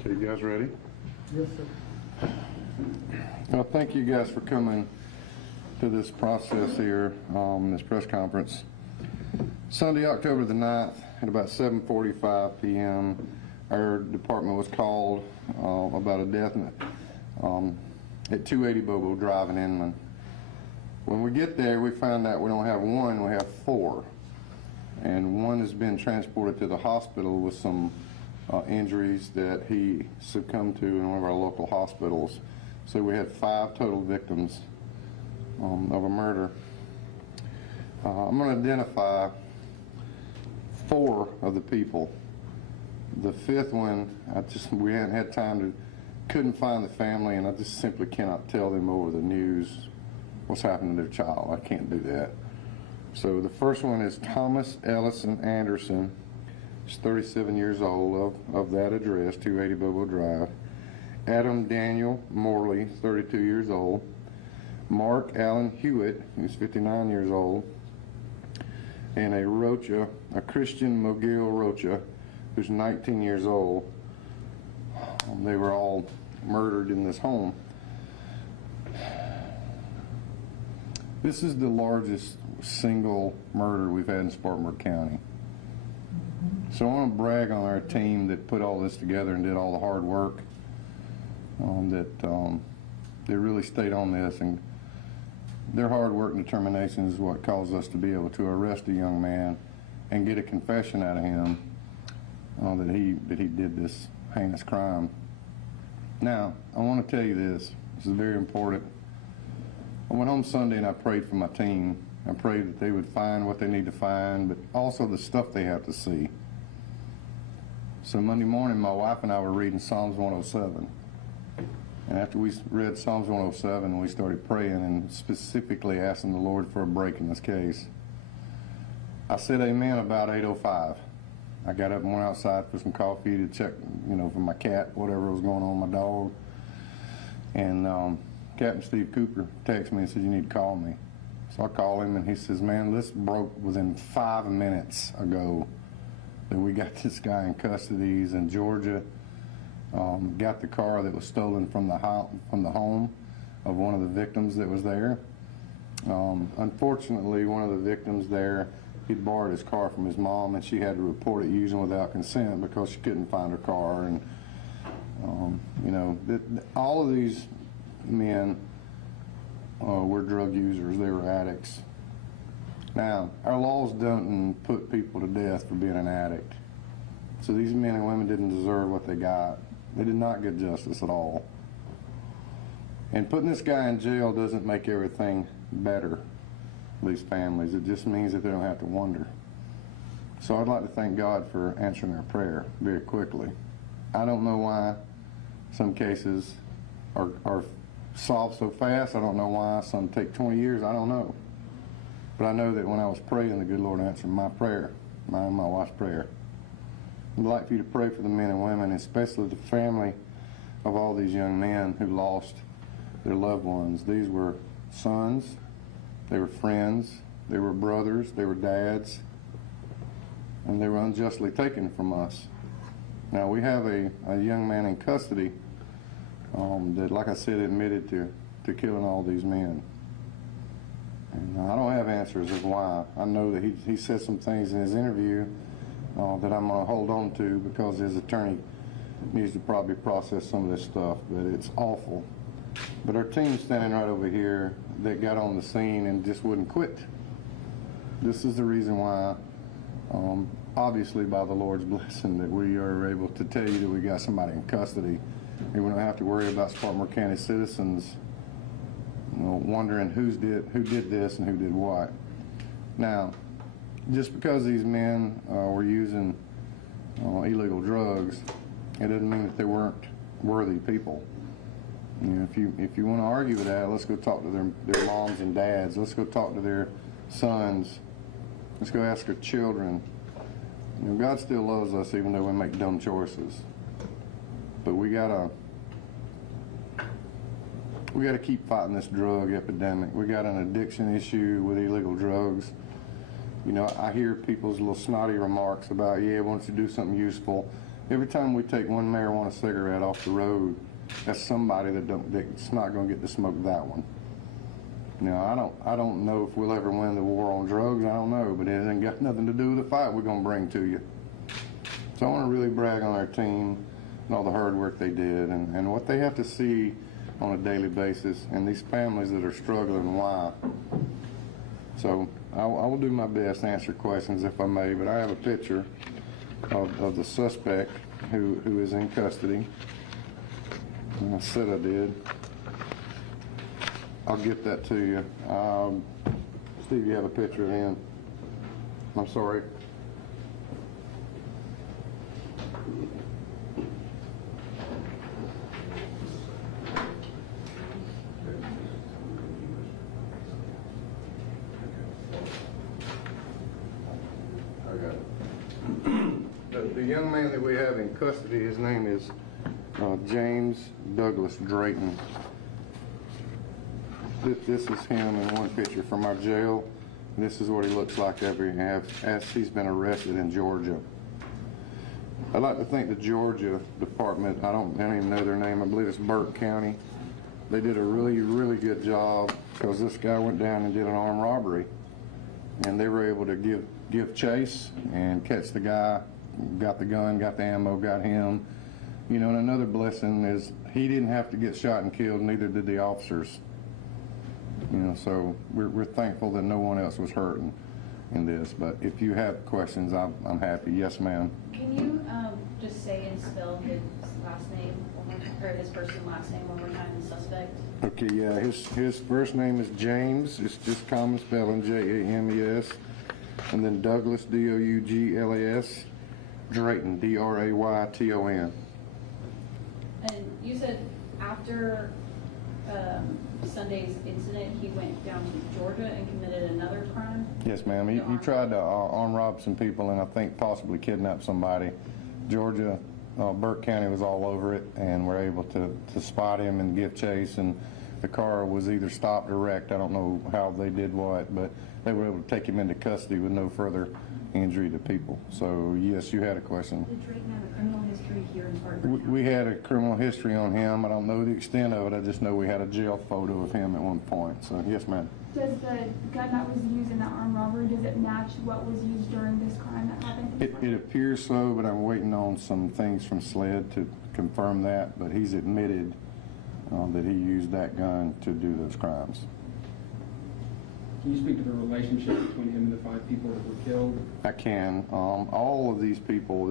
Okay, you guys ready? Yes, sir. Well, thank you guys for coming to this process here, this press conference. Sunday, October the 9th, at about 7:45 p.m., our department was called about a death at 280 Bobo Drive in Inman. When we get there, we find out we don't have one, we have four. And one has been transported to the hospital with some injuries that he succumbed to in one of our local hospitals. So we had 5 total victims of a murder. I'm going to identify 4 of the people. The 5th one, we hadn't had time couldn't find the family, and I just simply cannot tell them over the news what's happened to their child. I can't do that. So the first one is Thomas Ellison Anderson. He's 37 years old, of that address, 280 Bobo Drive. Adam Daniel Morley, 32 years old. Mark Allen Hewitt, who's 59 years old. And a Rocha, a Christian Mogil Rocha, who's 19 years old. They were all murdered in this home. This is the largest single murder we've had in Spartanburg County. So I want to brag on our team that put all this together and did all the hard work. They really stayed on this, and their hard work and determination is what caused us to be able to arrest a young man and get a confession out of him that he did this heinous crime. Now, I want to tell you this. This is very important. I went home Sunday and I prayed for my team. I prayed that they would find what they need to find, but also the stuff they have to see. So Monday morning, my wife and I were reading Psalms 107. And after we read Psalms 107, we started praying and specifically asking the Lord for a break in this case. I said amen about 8:05. I got up and went outside for some coffee to check, for my cat, whatever was going on with my dog. And Captain Steve Cooper texted me and said, "You need to call me." So I called him, and he says, "Man, this broke within 5 minutes ago that we got this guy in custody. He's in Georgia. Got the car that was stolen from the home of one of the victims that was there. Unfortunately, one of the victims there, he'd borrowed his car from his mom, and she had to report it using without consent because she couldn't find her car. And all of these men were drug users. They were addicts. Now, our laws don't put people to death for being an addict. So these men and women didn't deserve what they got. They did not get justice at all. And putting this guy in jail doesn't make everything better for these families. It just means that they don't have to wonder. So I'd like to thank God for answering our prayer very quickly. I don't know why some cases are solved so fast. I don't know why some take 20 years. I don't know. But I know that when I was praying, the good Lord answered my prayer, my and my wife's prayer. I'd like for you to pray for the men and women, especially the family of all these young men who lost their loved ones. These were sons, they were friends, they were brothers, they were dads, and they were unjustly taken from us. Now, we have a young man in custody that, like I said, admitted to killing all these men. And I don't have answers of why. I know that he said some things in his interview that I'm going to hold on to because his attorney needs to probably process some of this stuff, but it's awful. But our team's standing right over here that got on the scene and just wouldn't quit. This is the reason why, obviously by the Lord's blessing, that we are able to tell you that we got somebody in custody, and we don't have to worry about Spartanburg County citizens wondering who did this and who did what. Now, just because these men were using illegal drugs, it doesn't mean that they weren't worthy people. If you want to argue with that, let's go talk to their moms and dads. Let's go talk to their sons. Let's go ask their children. God still loves us even though we make dumb choices. But we gotta keep fighting this drug epidemic. We got an addiction issue with illegal drugs. I hear people's little snotty remarks about, yeah, why don't you do something useful? every time we take one marijuana cigarette off the road, that's somebody that's not going to get to smoke that one. Now, I don't know if we'll ever win the war on drugs. I don't know, but it ain't got nothing to do with the fight we're going to bring to you. So I want to really brag on our team and all the hard work they did and what they have to see on a daily basis, and these families that are struggling, why. So I will do my best to answer questions if I may, but I have a picture of the suspect who is in custody. And I said I did. I'll get that to you. Steve, you have a picture of him? I'm sorry. The young man that we have in custody, his name is James Douglas Drayton. This is him in one picture from our jail. This is what he looks like as he's been arrested in Georgia. I'd like to thank the Georgia Department. I don't even know their name. I believe it's Burke County. They did a really, really good job because this guy went down and did an armed robbery. And they were able to give chase and catch the guy, got the gun, got the ammo, got him. And another blessing is he didn't have to get shot and killed, neither did the officers. So we're thankful that no one else was hurt in this. But if you have questions, I'm happy. Yes, ma'am. Can you just say and spell his last name or his first and last name one more time, the suspect? Okay, yeah. His first name is James. It's just common spelling, James. And then Douglas, Douglas. Drayton, Drayton. And you said after Sunday's incident, he went down to Georgia and committed another crime? Yes, ma'am. He tried to arm rob some people and I think possibly kidnap somebody. Georgia, Burke County was all over it, and we're able to spot him and give chase, and the car was either stopped or wrecked. I don't know how they did what, but they were able to take him into custody with no further injury to people. So, yes, you had a question. Did Drayton have a criminal history here in Spartanburg? We had a criminal history on him. I don't know the extent of it. I just know we had a jail photo of him at one point. So, yes, ma'am. Does the gun that was used in that armed robbery, does it match what was used during this crime that happened? It appears so, but I'm waiting on some things from SLED to confirm that. But he's admitted that he used that gun to do those crimes. Can you speak to the relationship between him and the 5 people that were killed? I can. All of these people,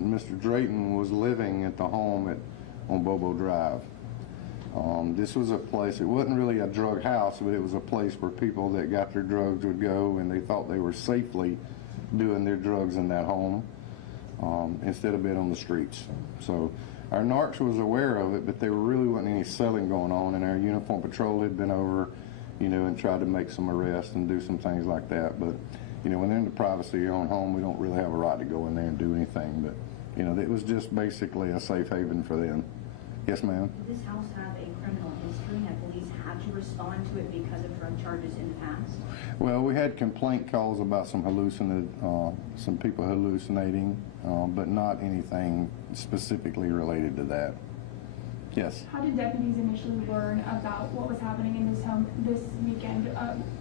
Mr. Drayton was living at the home on Bobo Drive. This was a place, it wasn't really a drug house, but it was a place where people that got their drugs would go, and they thought they were safely doing their drugs in that home instead of being on the streets. So our narcs was aware of it, but there really wasn't any selling going on, and our uniform patrol had been over, and tried to make some arrests and do some things like that. But, when they're in the privacy of your own home, we don't really have a right to go in there and do anything. But, it was just basically a safe haven for them. Yes, ma'am? Did this house have a criminal history and police had to respond to it because of drug charges in the past? Well, we had complaint calls about some people hallucinating, but not anything specifically related to that. Yes. How did deputies initially learn about what was happening in his home this weekend?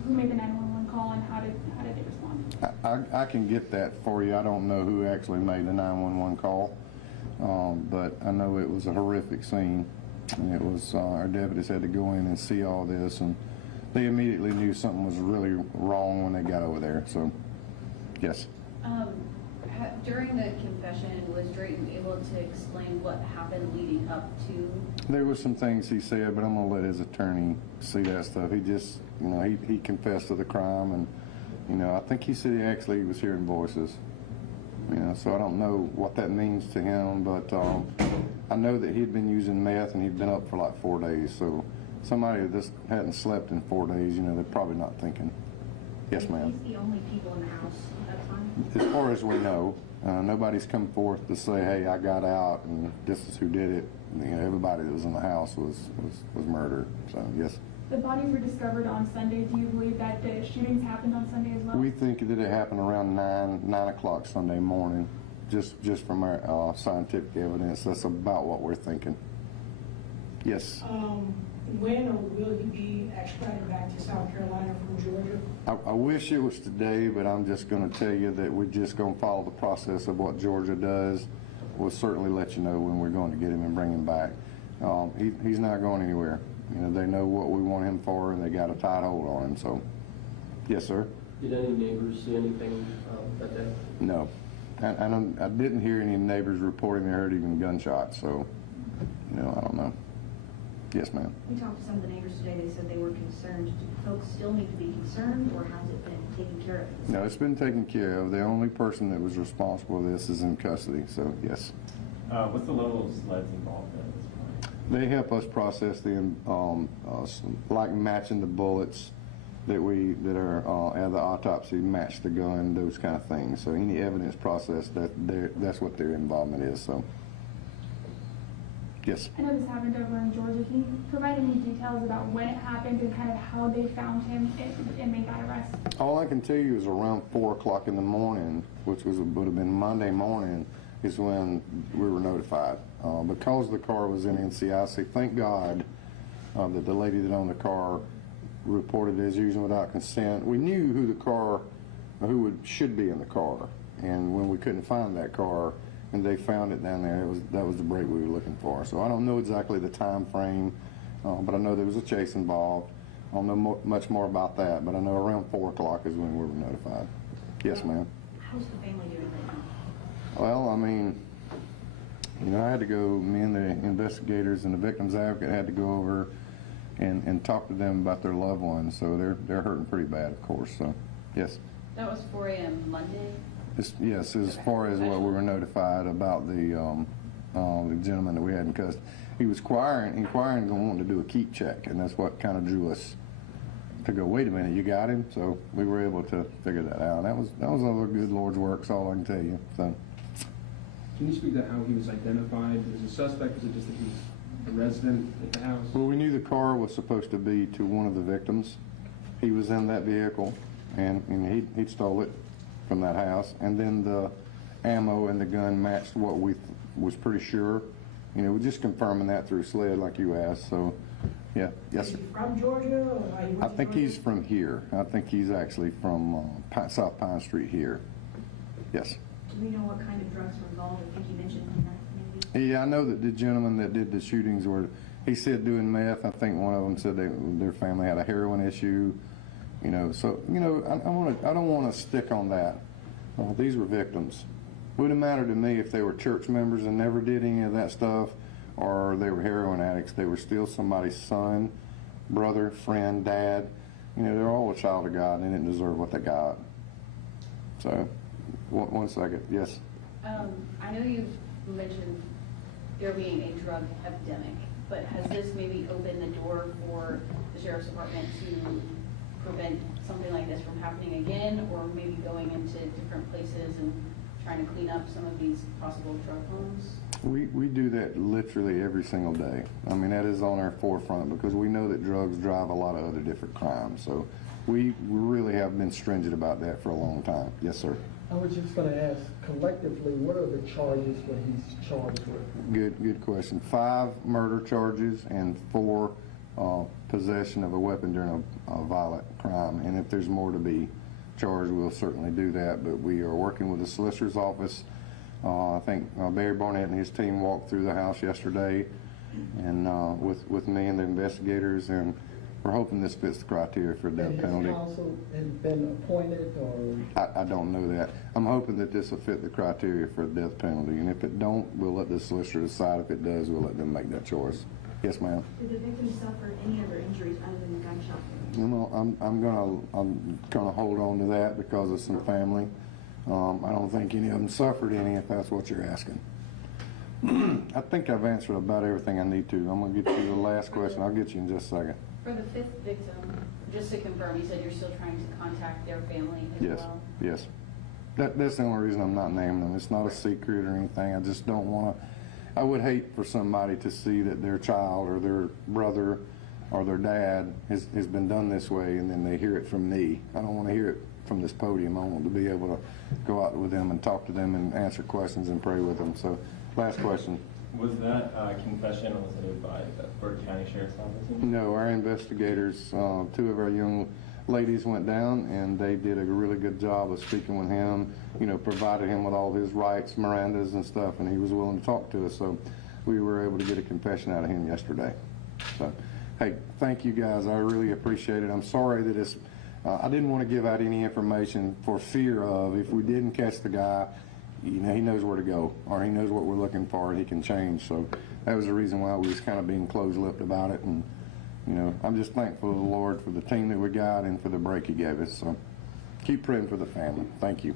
Who made the 911 call and how did they respond? I can get that for you. I don't know who actually made the 911 call, but I know it was a horrific scene. And it was our deputies had to go in and see all this, and they immediately knew something was really wrong when they got over there. So, yes. During the confession, was Drayton able to explain what happened leading up to? There were some things he said, but I'm going to let his attorney see that stuff. He just, he confessed to the crime, and, I think he said he was hearing voices. So I don't know what that means to him, but I know that he'd been using meth and he'd been up for like 4 days. So somebody that just hadn't slept in 4 days, they're probably not thinking. Yes, ma'am. He's the only people in the house at that time? As far as we know, nobody's come forth to say, hey, I got out and this is who did it. Everybody that was in the house was murdered. So, yes. The bodies were discovered on Sunday. Do you believe that the shootings happened on Sunday as well? We think that it happened around 9 o'clock Sunday morning. just from our scientific evidence, that's about what we're thinking. Yes. When or will you be extradited back to South Carolina from Georgia? I wish it was today, but I'm just going to tell you that we're just going to follow the process of what Georgia does. We'll certainly let you know when we're going to get him and bring him back. He's not going anywhere. You know, they know what we want him for, and they got a tight hold on him. So, yes, sir. Did any neighbors see anything that day? No, and I didn't hear any neighbors reporting they heard even gunshots. So, you know, I don't know. Yes, ma'am. We talked to some of the neighbors today, they said they were concerned. Do folks still need to be concerned, or has it been taken care of? No, it's been taken care of. The only person that was responsible for this is in custody. So, yes. What's the level of sleds involved at this point? They help us process the, like matching the bullets that are at the autopsy, match the gun, those kind of things. So any evidence process, that's what their involvement is. So, yes. I know this happened over in Georgia. Can you provide any details about when it happened and kind of how they found him and made that arrest? All I can tell you is around 4 o'clock in the morning, which would have been Monday morning, is when we were notified. Because the car was in NCIC, thank God that the lady that owned the car reported it as using without consent. We knew who should be in the car, and when we couldn't find that car, and they found it down there, that was the break we were looking for. So I don't know exactly the time frame, but I know there was a chase involved. I don't know much more about that, but I know around 4 o'clock is when we were notified. Yes, ma'am. How's the family doing right now? Well, I mean, you know, I had to go, me and the investigators and the victim's advocate had to go over and talk to them about their loved ones. So they're hurting pretty bad, of course. So, yes. That was 4 a.m. Monday? Yes, as far as what we were notified about the gentleman that we had in custody. He was inquiring and wanting to do a keep check, and that's what kind of drew us to go, wait a minute, you got him? So we were able to figure that out. That was all the good Lord's work, that's all I can tell you. So. Can you speak to how he was identified as a suspect? Was it just that he was a resident at the house? Well, we knew the car was supposed to be to one of the victims. He was in that vehicle, and he'd stole it from that house, and then the ammo and the gun matched what we was pretty sure. You know, we're just confirming that through SLED, like you asked. So, yeah, yes, Is sir. he from Georgia? Or are you I think he's from here. I think he's actually from South Pine Street here. Yes. Do we know what kind of drugs were involved? I think you mentioned that maybe. Yeah, I know that the gentleman that did the shootings he said doing meth. I think one of them said their family had a heroin issue. You know, so, you know, I don't want to stick on that. These were victims. It wouldn't matter to me if they were church members and never did any of that stuff, or they were heroin addicts. They were still somebody's son, brother, friend, dad. You know, they're all a child of God, and they didn't deserve what they got. So, one second. Yes? I know you've mentioned there being a drug epidemic, but has this maybe opened the door for the Sheriff's Department to prevent something like this from happening again, or maybe going into different places and trying to clean up some of these possible drug homes? We do that literally every single day. I mean, that is on our forefront because we know that drugs drive a lot of other different crimes. So we really have been stringent about that for a long time. Yes, sir. I was just going to ask, collectively, what are the charges that he's charged with? Good question. 5 murder charges and 4 possession of a weapon during a violent crime. And if there's more to be charged, we'll certainly do that. But we are working with the solicitor's office. I think Barry Barnett and his team walked through the house yesterday, and with me and the investigators, and we're hoping this fits the criteria for a death penalty. Has counsel been appointed, or? I don't know that. I'm hoping that this will fit the criteria for a death penalty, and if it don't, we'll let the solicitor decide. If it does, we'll let them make that choice. Yes, ma'am. Did the victim suffer any other injuries other than the gunshot? You know, I'm gonna hold on to that because of some family. I don't think any of them suffered any, if that's what you're asking. I think I've answered about everything I need to. I'm gonna get you the last question. I'll get you in just a second. For the 5th victim, just to confirm, you said you're still trying to contact their family as Yes, well? yes. That's the only reason I'm not naming them. It's not a secret or anything. I just don't want to. I would hate for somebody to see that their child or their brother or their dad has been done this way, and then they hear it from me. I don't want to hear it from this podium. I want to be able to go out with them and talk to them and answer questions and pray with them. So, last question. Was that confession elicited by the Burke County Sheriff's Office? No, our investigators, 2 of our young ladies went down, and they did a really good job of speaking with him, provided him with all his rights, Mirandas and stuff, and he was willing to talk to us. So we were able to get a confession out of him yesterday. So, hey, thank you guys. I really appreciate it. I'm sorry that it's, I didn't want to give out any information for fear of, if we didn't catch the guy, he knows where to go, or he knows what we're looking for, and he can change. So that was the reason why we was kind of being closed-lipped about it. And, I'm just thankful to the Lord for the team that we got and for the break he gave us. So keep praying for the family. Thank you.